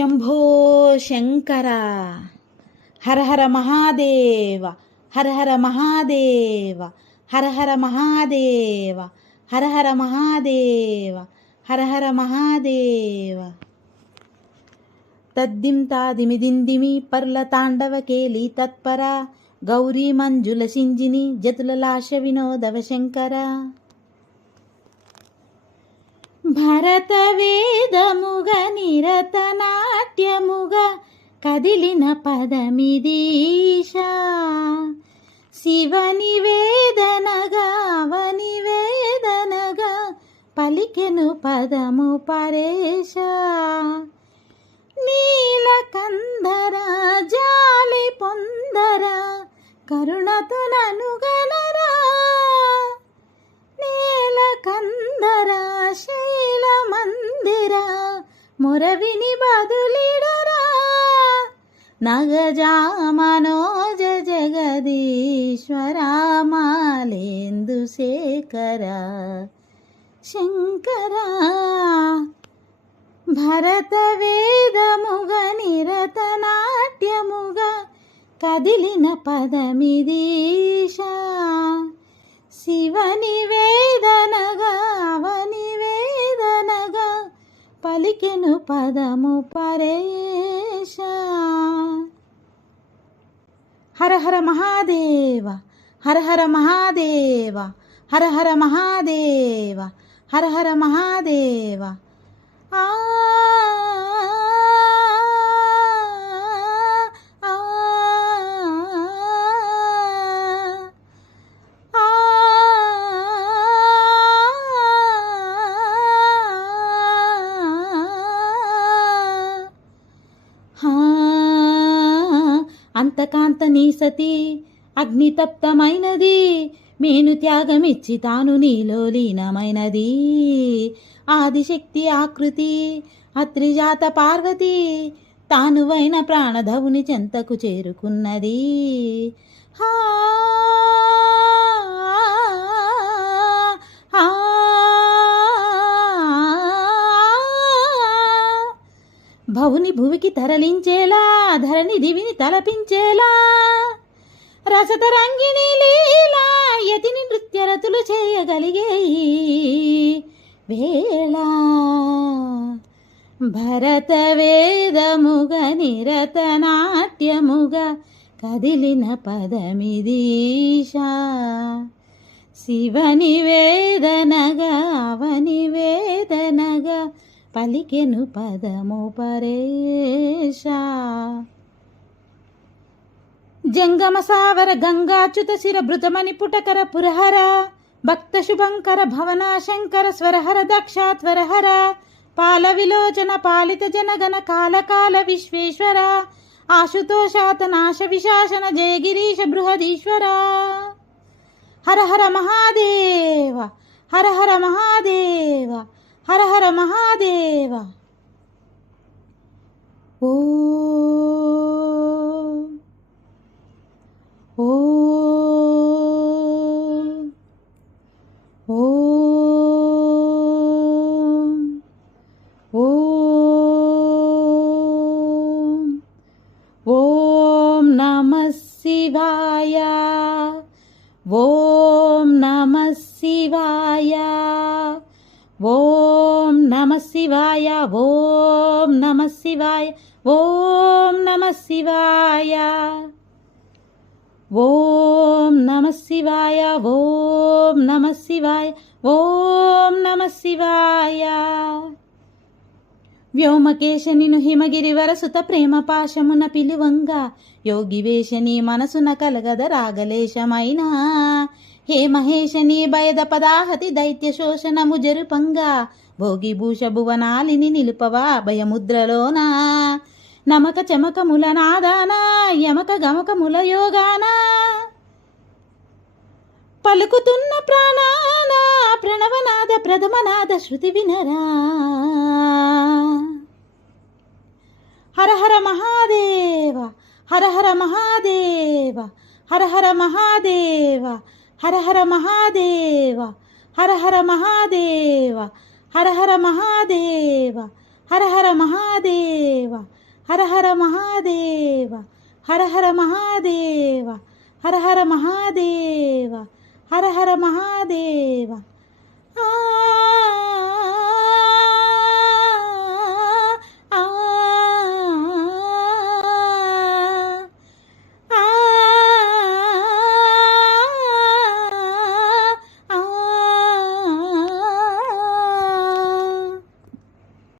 శంభో శంకర. హర హర మహాదేవ, హర హర మహాదేవ, హర హర మహాదేవ, హర హర మహాదేవ, హర హర మహాదేవ. తద్దిం తాదిమిదిందిమి పర్ల తాండవ కేలి తత్పర, గౌరీ మంజుల సింజిని జతుల లాశ వినోదవ శంకర. భరత వేదముగ నిరత నాట్యముగ కదిలిన పదమిదీశా, శివ నివేదనగా అవనివేదనగా పలికెను పదము పరేశ. నీలకందర జాలి పొందర కరుణతో ననుగనరా, నీలకందర శైల మందిర మురవిని బదులిడరా. నగజా మనోజ జగదీశ్వర మాలేందు శేఖర శంకర. భరత వేదముగ నిరత నాట్యముగ కదిలిన పదమిదీశా, శివ నివేదనగా అవనివేదనగా పలికెను పదము పరేశ. హర హర మహాదేవ, హర హర మహాదేవ, హర హర మహాదేవ, హర హర మహాదేవ. ఆ అంతకాంత నీ సతి అగ్నితప్తమైనది, మేను త్యాగమిచ్చి తాను నీలో లీనమైనది. ఆదిశక్తి ఆకృతి అత్రిజాత పార్వతి, తానువైన ప్రాణధవుని చెంతకు చేరుకున్నది. భవుని భువికి తరలించేలా, ధరణి దివిని తలపించేలా, రసతరంగిణి లీలా యతిని నృత్యరతులు చేయగలిగేయి వేళ. భరత వేదముగ నిరత నాట్యముగ కదిలిన పదమిదీశా, శివ నివేదనగా అవనివేదనగా పలికెను పదము పరేశ. జంగమ సావర గంగాచ్యుత శిర భృతమణి పుటకర పురహర, భక్త శుభంకర భవనాశంకర స్వరహర దక్షాత్వరహర, పాల విలోచన పాలిత జనగణ కాలకాల విశ్వేశ్వర, ఆశుతోషాత నాశ విశాసన జయగిరీశ బృహదీశ్వర. హర హర మహాదేవ, హర హర మహాదేవ, హర హర మహాదేవ. ఓ ఓ ఓ ఓం నమః శివాయ, ఓం నమః శివాయ, ఓం నమః శివాయ, ఓం నమః శివాయ, ఓం నమః శివాయ, ఓం నమః శివాయ, ఓం నమః శివాయ, ఓం నమః శివాయ. వ్యోమకేశనిను హిమగిరివర సుత ప్రేమ పాశమున పిలువంగా, యోగి వేషని మనసున కలగద రాగలేశమైనా, హే మహేశని భయద పదాహతి దైత్య శోషణము జరుపంగా, భోగిభూష భువనాలిని నిలుపవా భయముద్రలోనా. నమక చమకముల నాదానా యమక గమకముల యోగానా, పలుకుతున్న ప్రాణాన ప్రణవనాద ప్రథమనాద శృతి వినరా. హర హర మహాదేవ, హర హర మహాదేవ, హర హర మహాదేవ, హర హర మహాదేవ, హర హర మహాదేవ, హర హర మహాదేవ, హర హర మహాదేవ హర హర మహాదేవ హర హర మహాదేవ హర హర మహాదేవ హర హర మహాదేవ